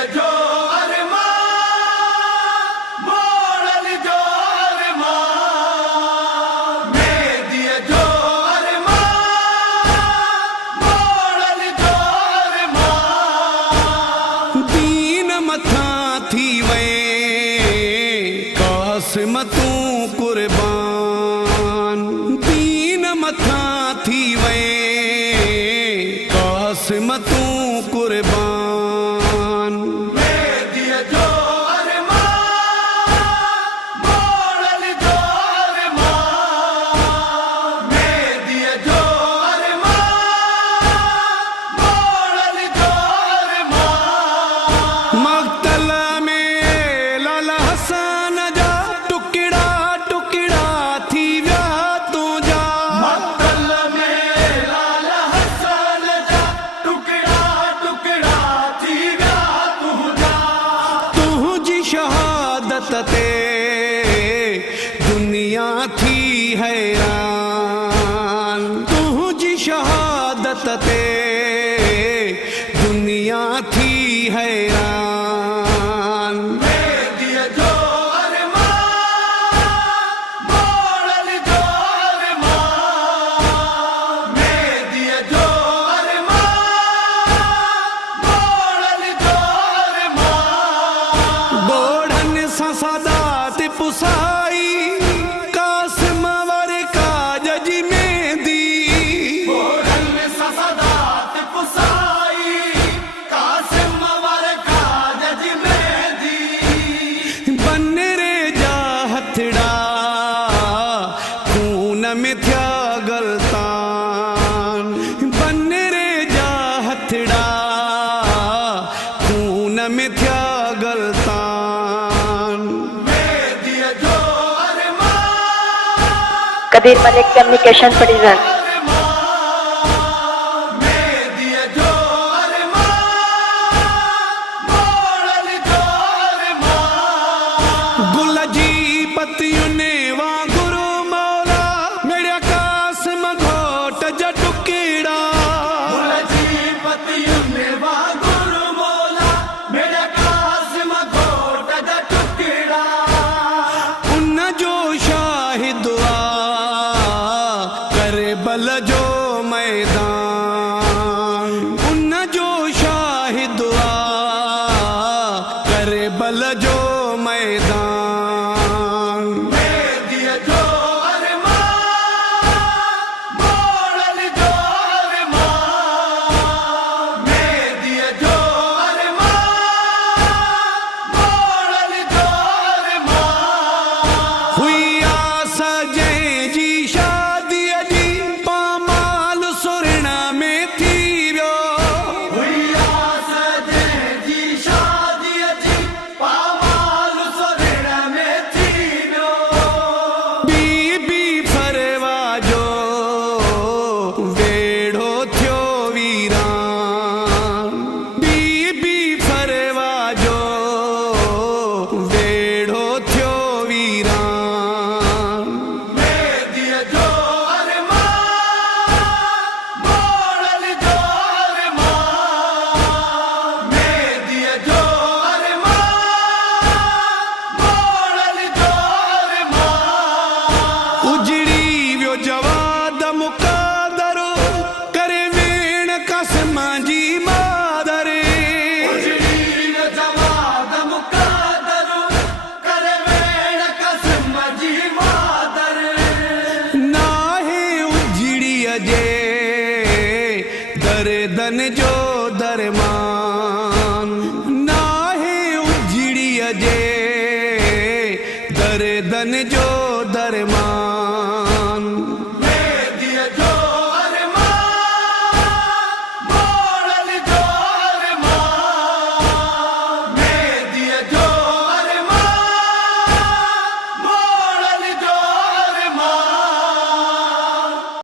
दिया जो अरमान मोड़ल जो अरमान मैं दिया जो अरमान मोड़ल जो अरमान दीन मथा थी वे कासिम तू कुर्बान दीन मथा थी वे कासिम तू कुर्बान मैं दिया जो अरमान मोड़ल जो अरमान मैं दिया जो अरमान मोड़ल जो अरमान मक्तल में लाला हसन जा टुकड़ा टुकड़ा थी व्या तू जा मक्तल में लाला हसन जा टुकड़ा टुकड़ा थी व्या तू जा तुझी शहादत ते दुनिया थी हैरान तुझी शहादत ते दुनिया थी हैरान मैं दिया जो अरमान मोड़ल जो अरमान मैं दिया जो अरमान मोड़ल जो अरमान बोढ़न सा सादात पुसाई कासिम वर का जज में दी बोड़न में सदात पुसाई कासिम वर का जज में दी बन रे जा हथड़ा खून में थया गलतान बन रे जा हथड़ा खून में थया गलतान मैं दिया जो अरमान कबीर मलिक कम्युनिकेशन प्रोड्यूसर मैं दिया जो अरमान मोड़ल जो अरमान गुल जी पतियों ने वांगुरु मौला मेरा कासिम घोट जा टुकड़ा जी पतियों में वागुरु मौला मेरा कासिम घोट दा टुकड़ा उन जो शाहिद आ करे बल जो मैदान उन जो शाहिद आ करे बल जो मैदान मैं दिया जो अरमान मोड़ल जो अरमान मैं दिया जो अरमान मोड़ल जो अरमान हुई आस जय जी शादी जी पामाल सुरना में थी व्यो हुई आस जय जी शादी जी पामाल सुरण में थी व्यो बीबी फरवा जो वेड़ो थियो वीरान बीबी फरवा जो वेड़ो थियो वीरान मैं दिया जो अरमान मोड़ल जो अरमान मैं दिया जो अरमान मोड़ल जो अरमान उजड़ी व्यो जवाद मुकादरो करे वेण कसम जी मादरे उजड़ीन जवाद मुकादर करे वेण कसम जी मादर नाहे उजड़ी अजे दरदन जो दरमान नाहे उजड़ी अजे दरदन जो दरमान